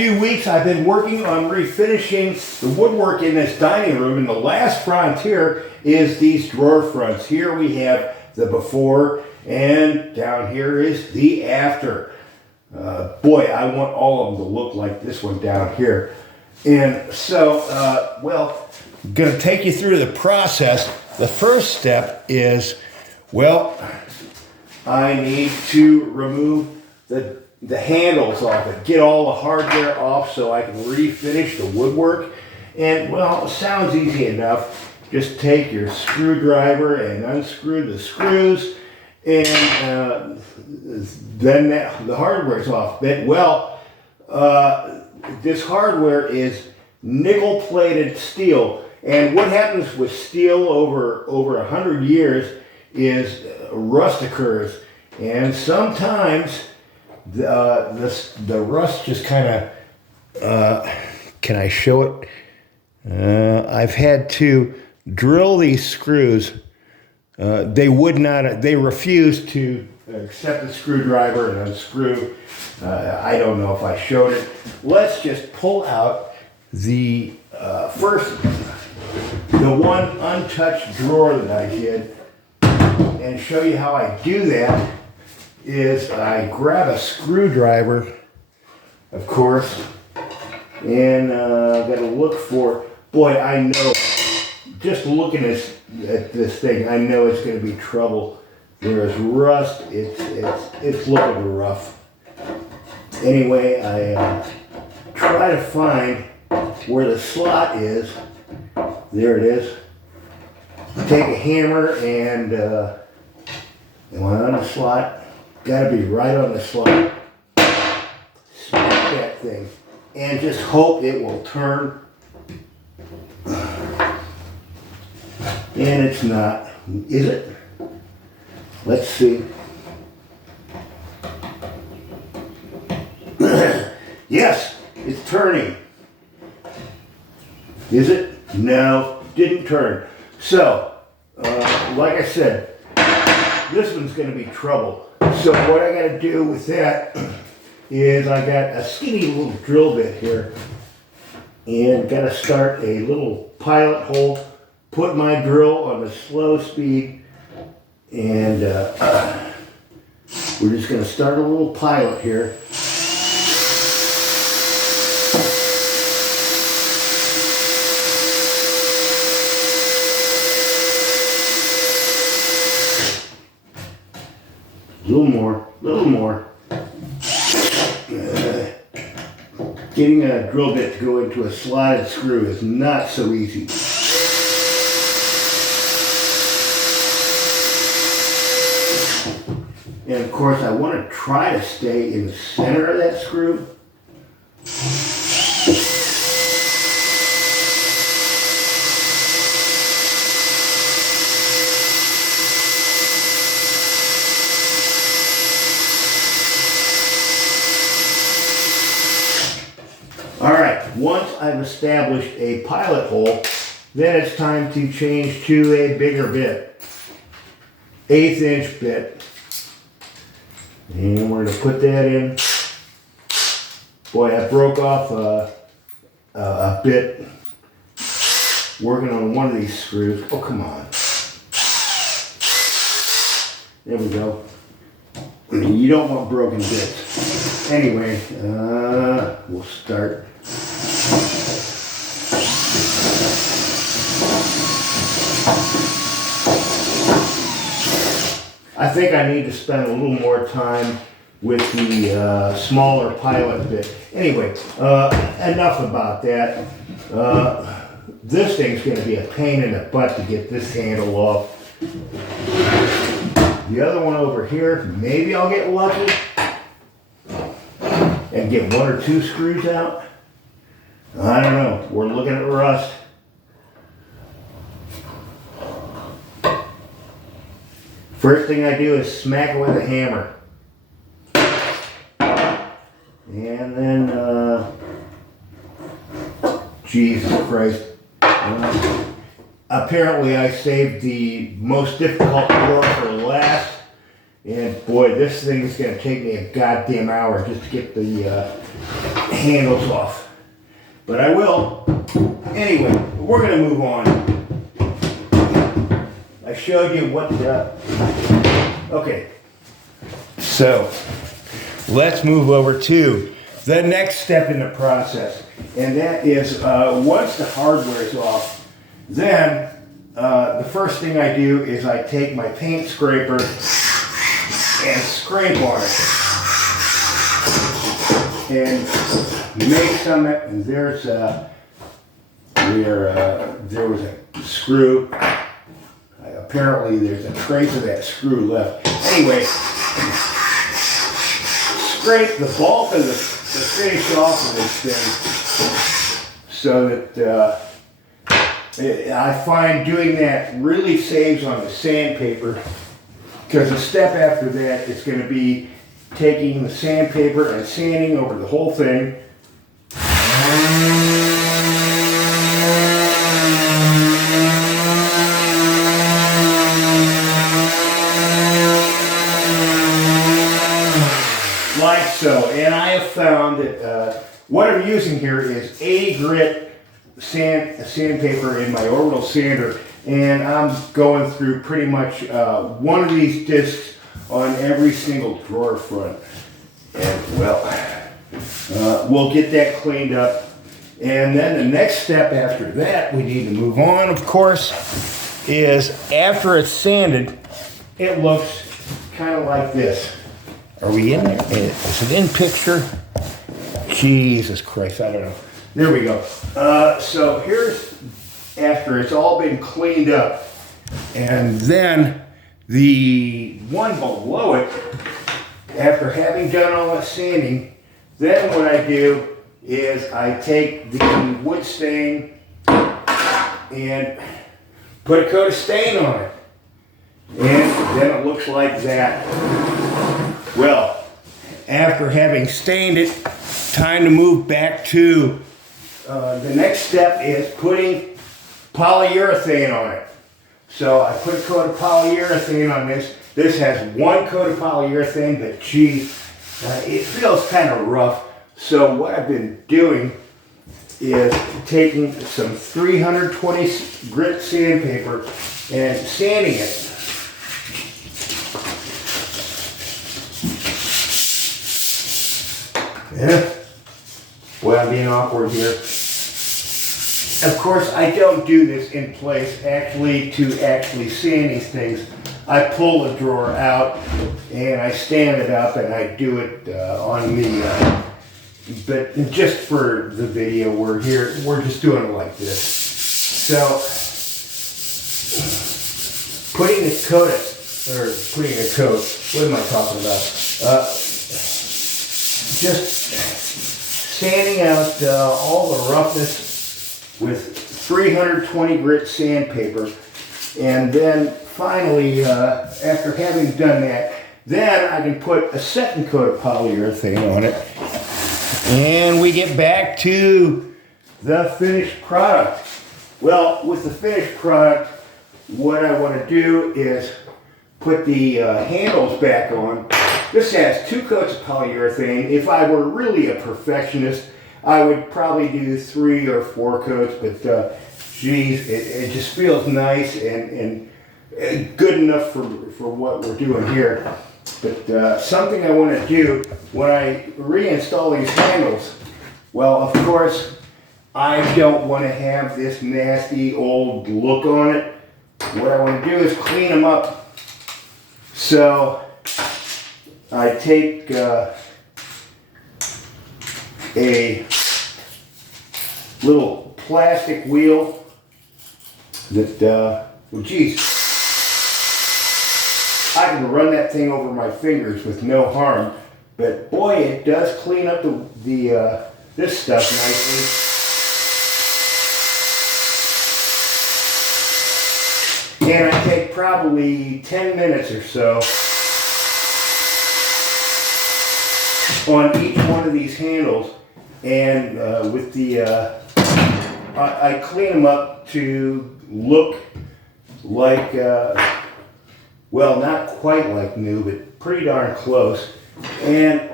few weeks I've been working on refinishing the woodwork in this dining room, and the last frontier is these drawer fronts. Here we have the before, and down here is the after. Boy, I want all of them to look like this one down here. And so, well, I'm going to take you through the process. The first step is, well, I need to remove the handles off it, get all the hardware off so I can refinish the woodwork. And, well, it sounds easy enough. Just take your screwdriver and unscrew the screws, and then the hardware's off. But, well, this hardware is nickel-plated steel, and what happens with steel over 100 years is rust occurs, and sometimes the rust just kind of, can I show it? I've had to drill these screws. They refused to accept the screwdriver and unscrew. I don't know if I showed it. Let's just pull out the the one untouched drawer that I did, and show you how I do that. Is I grab a screwdriver, of course, and I've got to look for, boy, I know, just looking at this thing, I know it's going to be trouble. There's rust, it's looking rough. Anyway, I try to find where the slot is. There it is. Take a hammer and on the slot. Got to be right on the slot. Smack that thing. And just hope it will turn. And it's not. Is it? Let's see. Yes, it's turning. Is it? No, didn't turn. So, like I said, this one's going to be trouble. So what I got to do with that is I got a skinny little drill bit here, and got to start a little pilot hole, put my drill on the slow speed, and we're just going to start a little pilot here. A little more. Getting a drill bit to go into a slotted screw is not so easy. And of course, I want to try to stay in the center of that screw. Alright, once I've established a pilot hole, then it's time to change to a bigger bit. 1/8 inch bit. And we're going to put that in. Boy, I broke off a bit working on one of these screws. Oh, come on. There we go. You don't want broken bits. Anyway, we'll start. I think I need to spend a little more time with the smaller pilot bit. Anyway, enough about that. This thing's going to be a pain in the butt to get this handle off. The other one over here, maybe I'll get lucky and get 1 or 2 screws out. I don't know. We're looking at rust. First thing I do is smack it with a hammer. And then, Jesus Christ. Apparently I saved the most difficult drawer for last. And boy, this thing is going to take me a goddamn hour just to get the handles off. But I will. Anyway, we're going to move on. I showed you what okay. So, let's move over to the next step in the process. And that is, once the hardware is off, then the first thing I do is I take my paint scraper and scrape on it. And make some, and there was a screw. Apparently there's a trace of that screw left. Anyway, scrape the bulk of the finish off of this thing so that I find doing that really saves on the sandpaper, because the step after that is going to be taking the sandpaper and sanding over the whole thing. Like so. And I have found that what I'm using here is 80 grit sandpaper in my orbital sander, and I'm going through pretty much one of these discs on every single drawer front. And well, we'll get that cleaned up. And then the next step after that, we need to move on, of course, is after it's sanded, it looks kind of like this. Are we in there? Is it in picture? Jesus Christ, I don't know. There we go. So here's after it's all been cleaned up, and then the one below it, after having done all that sanding, then what I do is I take the wood stain and put a coat of stain on it, and then it looks like that. Well, after having stained it, time to move back to the next step is putting polyurethane on it. So I put a coat of polyurethane on this. This has one coat of polyurethane, but geez, it feels kind of rough. So what I've been doing is taking some 320 grit sandpaper and sanding it. Yeah. Boy, I'm being awkward here. Of course, I don't do this in place to actually sand these things. I pull the drawer out and I stand it up and I do it on the, but just for the video, we're just doing it like this. So, putting a coat, what am I talking about? Just sanding out all the roughness with 320 grit sandpaper, and then finally, after having done that, then I can put a second coat of polyurethane on it, and we get back to the finished product. Well, with the finished product, what I want to do is put the handles back on. This has 2 coats of polyurethane. If I were really a perfectionist, I would probably do 3 or 4 coats, but geez, it just feels nice and good enough for what we're doing here. But something I want to do when I reinstall these handles, well, of course, I don't want to have this nasty old look on it. What I want to do is clean them up. So I take a little plastic wheel that, well, geez, I can run that thing over my fingers with no harm, but boy, it does clean up this stuff nicely. And I take probably 10 minutes or so on each one of these handles, and with the I clean them up to look like well, not quite like new, but pretty darn close. And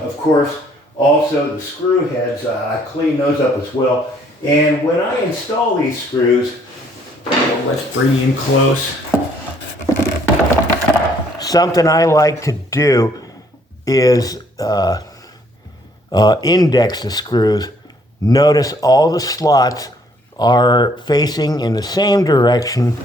of course, Also, the screw heads, I clean those up as well. And when I install these screws, let's bring you in close. Something I like to do is index the screws. Notice all the slots are facing in the same direction